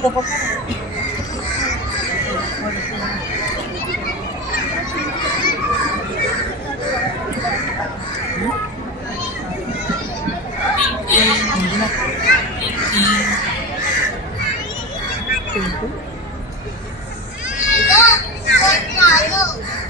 이거 이거 이거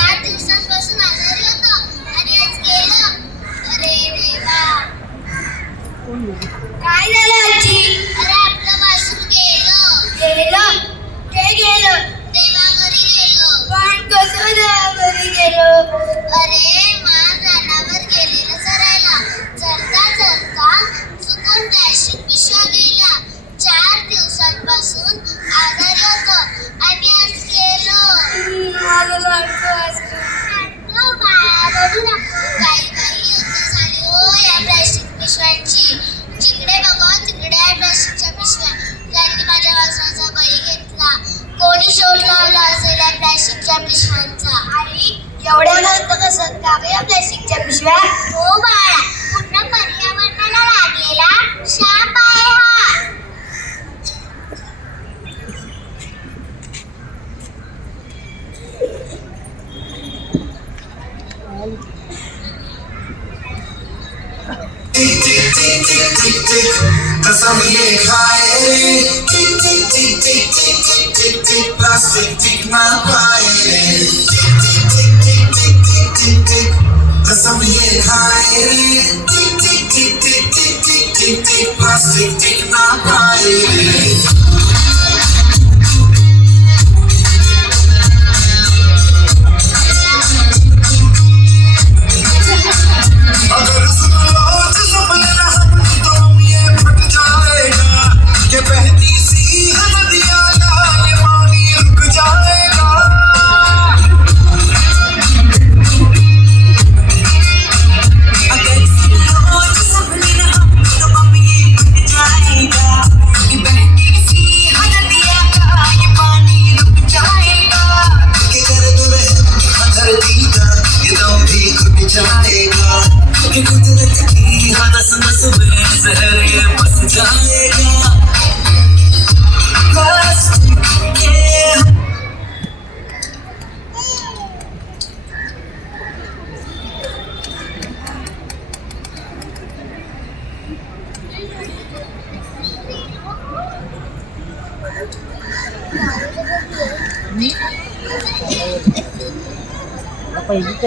कसम ये खाए टिक टिक टिक टिक टिक टिक टिक टिक प्लास्टिक टिक ना पाए टिक टिक टिक टिक टिक टिक टिक टिक कसम ये टिक टिक टिक टिक टिक टिक टिक टिक प्लास्टिक टिक ना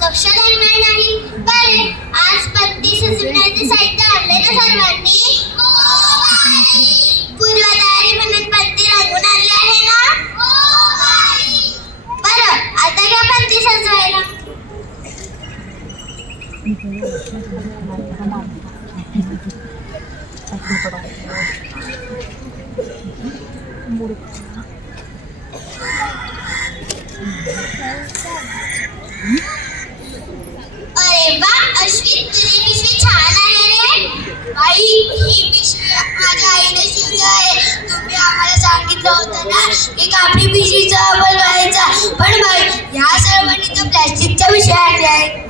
लक्ष लागणार नाही बरे आज पत्ती सजवण्याचे साहित्य आणले ना सर्वांनी। पूर्वतयारी म्हणून पत्ती रंगून आणली आहे ना? बरं आता घ्या पत्ती सजवायला अरे वा अश्विन तुझी पिशवी छान आहे रे. आई ही पिशवी माझ्या आईने शिवली आहे. तुम्ही आम्हाला सांगितलं होतं ना की कापडी पिशवीचा वापर करायचा. पण बाई ह्या सर्वांनी तर प्लॅस्टिकच्या पिशव्या आणल्या आहेत.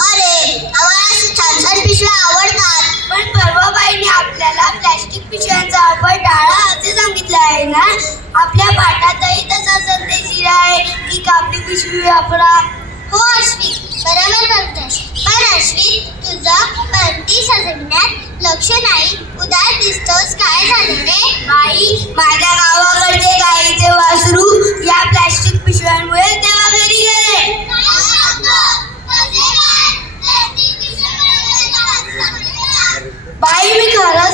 अरे आम्हाला अशा छान छान पिशव्या आवडतात. पण परवा बाईने आपल्याला प्लॅस्टिक पिशव्यांचा वापर टाळा असे सांगितलं आहे ना? आपल्या पाठातही तसा संदेश दिला आहे की कापडी पिशवी वापरा. हो अश्विन. बरोबर बघतोस पण अश्विन तुझं पंती सजवण्यात लक्ष नाही. उदार दिसतोस. काय झालं रे? बाई माझ्या गावाकडचे गाईचे वासरू या प्लास्टिक पिशव्यांमुळे तेव्हा घरी गेले. बाई मी खरं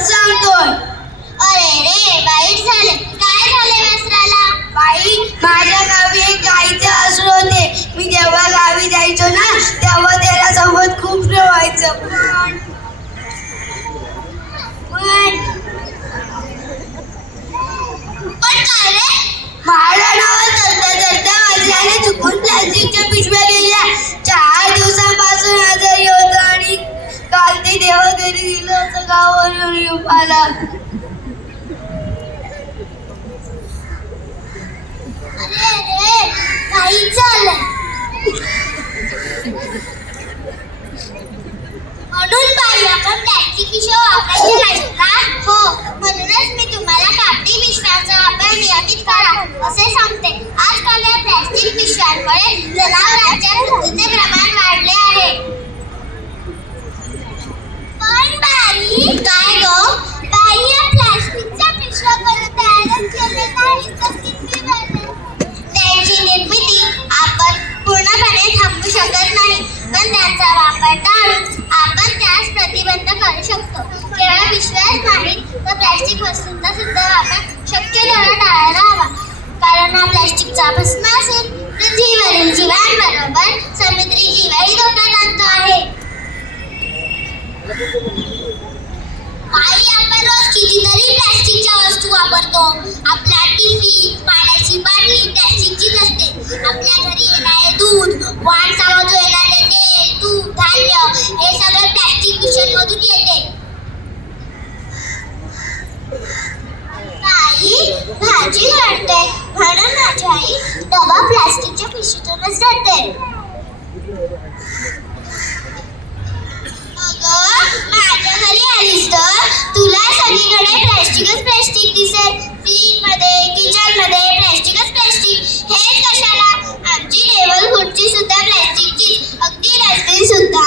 जेव्हा गावी द्यायचो ना तेव्हा त्याला सोबत खूप रवायचं महाराणावर चढता चढता चार दिवसापासून आजारी आणि दिलं असं आला. प्लॅस्टिक पिशव्या वापरायची नाहीत ना हो, म्हणूनच मी तुम्हाला कापडी पिशव्यांचा वापर नियमित करा, असे सांगते. आजकाल या प्लॅस्टिक पिशव्यांमुळे जनावरांच्या मृत्यूचे प्रमाण वाढले आहे. पण बाई, काय गो? बाई, या प्लॅस्टिकच्या पिशव्या प्लास्टिक वस्तूंचा सुद्धा वापर शक्य तेवढा टाळायला हवा. कारण हा प्लास्टिकचा प्रश्न असेल पृथ्वीवरील जीवांबरोबर समुद्री जीवही धोक्यात आणतो आहे. आई आपण रोज कितीतरी प्लास्टिकच्या वस्तू वापरतो. आपल्या टिफिन पाण्याची बाटली प्लॅस्टिकचीच असते. आपल्या घरी येणारे दूध वाण सावध येणारे तेल तूप धान्य हे सगळं प्लॅस्टिक मधून येते. ही भाजी काढते म्हणून माझी आई डबा प्लास्टिकच्या पिशवीतूनच जाते माझ्या घरी आलीस तर? तुला सगळीकडे प्लास्टिकच प्लास्टिक दिसेल. फ्रीजमध्ये किचनमध्ये प्लास्टिकच प्लास्टिक. हेच कशा आमची टेबल खुर्ची सुद्धा प्लॅस्टिकची अगदी डस्टबिन सुद्धा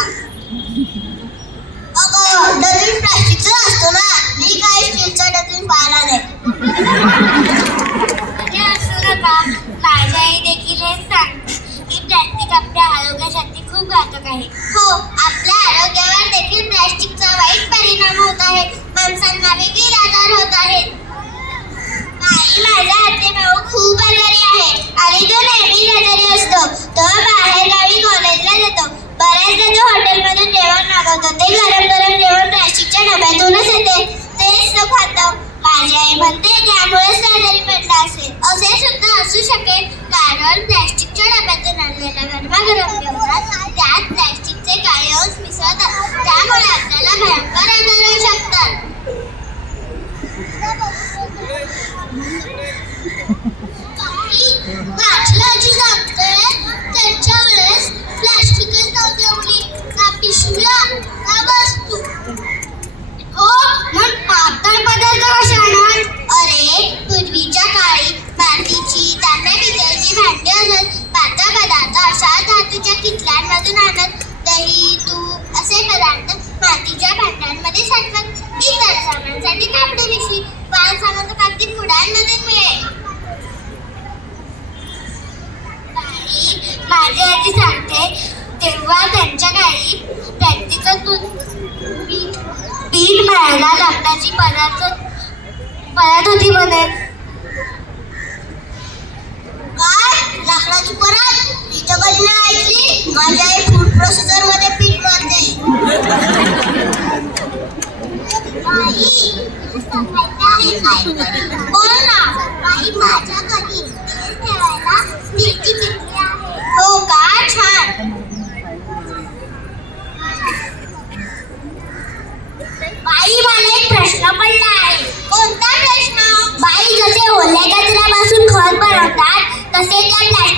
अगं डस्टबिन प्लॅस्टिकचा असतो ना मी काय स्टीलचा डस्टबिन पाहिला नाही म्हणजे असू नका माझी आई देखील हेच सांगते की प्लॅस्टिक आपल्या आरोग्यासाठी खूप घातक आहे हो आपल्या आरोग्यावर देखील प्लॅस्टिकचा वाईट परिणाम होत आहे माणसांना विविध आजार होत आहेत आई माझा आजी भाऊ खूप आजारी आहे आणि तो नेहमी आजारी असतो तो बाहेर गावी कॉलेजला जातो बऱ्याचदा तो हॉटेलमधून जेवण मागवतो. ते गरम गरम जेवण प्लॅस्टिकच्या डब्यातूनच येते. तेच तो खातो. माझी आई म्हणते त्यामुळेच तो आजारी पडला असेल. असे सुद्धा असू शकेल कारण प्लॅस्टिकच्या डब्यातून आणलेल्या गरमागरम जेवणात त्यात प्लॅस्टिकचे मातीच्या किटल्यांमधून आणत दही तूप असे पदार्थ मातीच्या भांड्यांमध्ये साठवत. इतर सामानसाठी कापडी पिशवी वाहन सामान कागदी पुड्यांमध्ये मिळेल. माझी आजी सांगते तेव्हा त्यांच्या काही प्रॅक्टिकल पीठ पीठ मळायला लाकडाची पदार्थ परत होती म्हणे. काय? लाकडाची परत? मी ऐकली माझ्या आई फूड प्रोसेसरमध्ये पीठ मळते बोल ना. काही माझ्या घरी ठेवायला स्टीलची किटली आहे. हो का? छान. बाई मला एक प्रश्न पडला आहे. कोणता?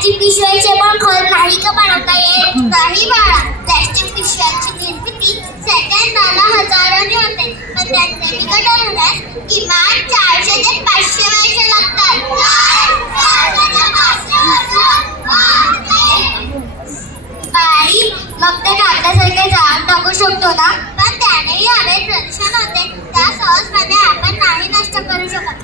त्या प्लॅस्टिक पिशव्याचे पण खत नाही का बनवता येत? नाही बाळा प्लॅस्टिक पिशव्यांची निर्मिती सेकंदाला हजारांनी होते. पण त्यांचे विघटन होण्यास किमान चारशे ते पाचशे वर्ष लागतात. बाळी मग ते कागदासारखे जाळून टाकू शकतो ना? पण त्यानेही हवेत प्रदूषण होते. त्या सहजपणे आपण नाही नष्ट करू शकत.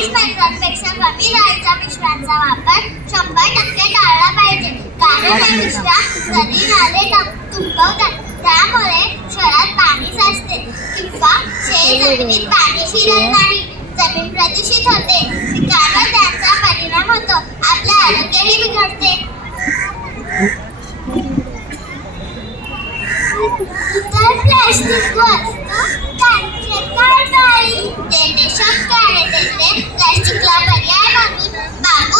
वीज बल्बांपेक्षा कमी जाळीच्या पिशव्यांचा वापर शंभर टक्के टाळला पाहिजे कारण हे पिशव्या नदी नाले तुंबवतात त्यामुळे शहरात पाणी साचते किंवा शेत जमिनीत पाणी शिरत नाही जमीन प्रदूषित होते पिकावर त्याचा परिणाम होतो आपले आरोग्यही बिघडते तर प्लॅस्टिक वस्तू करता येईल त्यांचे पर्याय मागून बांबू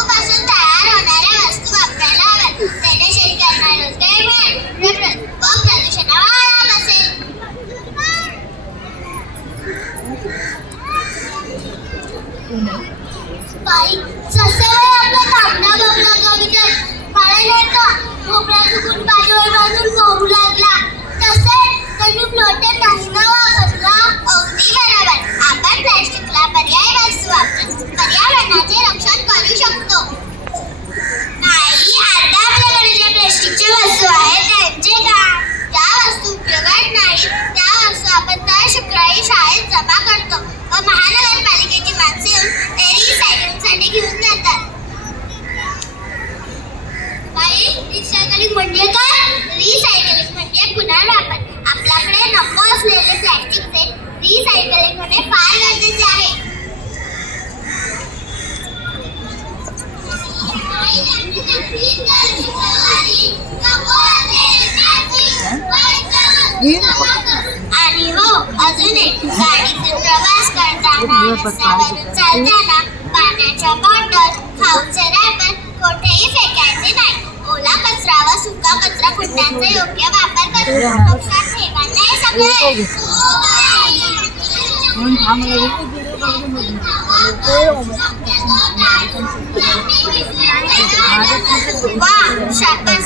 आणि हो अजून एक गाडीतून प्रवास करताना रस्त्यावरून चालताना पाण्याच्या बॉटल खाऊचे रॅपर कोठेही फेकायचे नाही. ओला कचरा व सुका कचरा कुंड्यांचा योग्य वापर करून लक्षात ठेवा नाही. सगळे व्हिडिओ बघून बघून. वा शाबास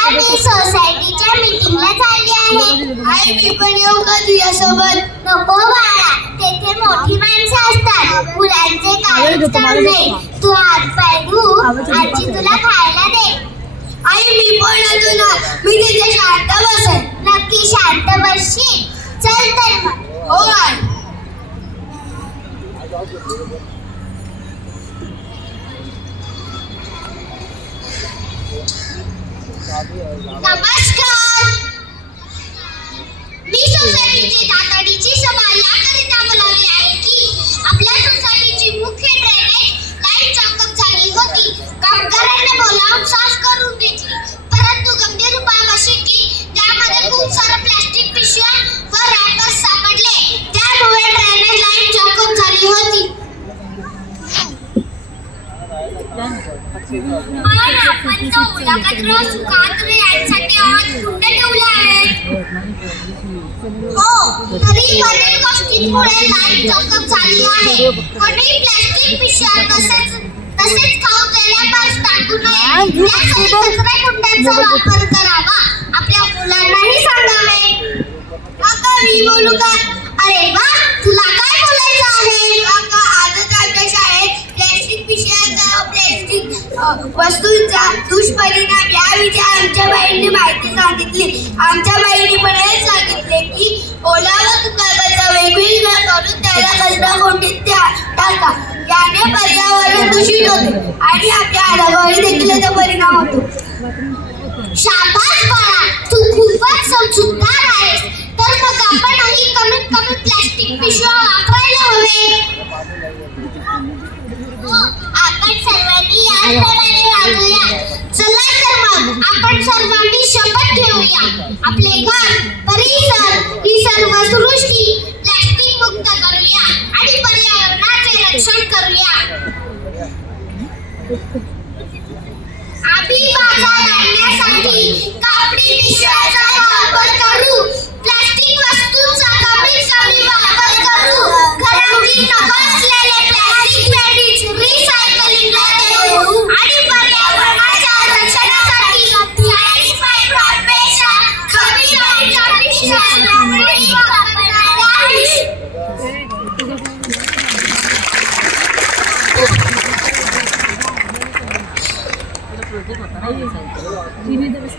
सोसायटीच्या मीटिंगला चालली आहे आई मी पण येऊ का तुझ्यासोबत नको बाळा तेथे मोठी माणसं असतात मुलांचे काहीच काम नाही तू हात पाय धु आजी तुला खायला दे आई मी पण येतो ना मी तिथे शांत बसेन नक्की शांत बसशील. चल तर मग. हो आई नमस्कार यांसाठी आज ठेवले आहेत हो तरी बरेच गोष्टींमुळे लाईन चॉकअप झाली आहे कोणी प्लास्टिक पिशव्या तसेच तसेच खाऊ तेलापास टाकू नये यासाठी कचरा कुंड्यांचा वापर करावा आपल्या मुलांनाही सांगावे काका मी बोलू का अरे वा तुला काय वस्तूंचा दुष्परिणाम याविषयी आमच्या बाईंनी माहिती सांगितली. आमच्या बाईंनी पण हे सांगितले की ओला व सुकाचा वेगवेगळा करून त्याला कचरा कोंडीत त्या- टाका. याने पर्यावरण दूषित होते आणि आपल्या आरोग्यावर देखील याचा परिणाम होतो. शाबास बाळा! तू खूपच समजूतदार आहेस. तर मग आपणही कमीत कमी प्लास्टिक पिशव्या वापरायला हवे. आपण सर्वांनी वागूया. चला तर मग आपण सर्वांनी शपथ घेऊया. आपले घर परिसर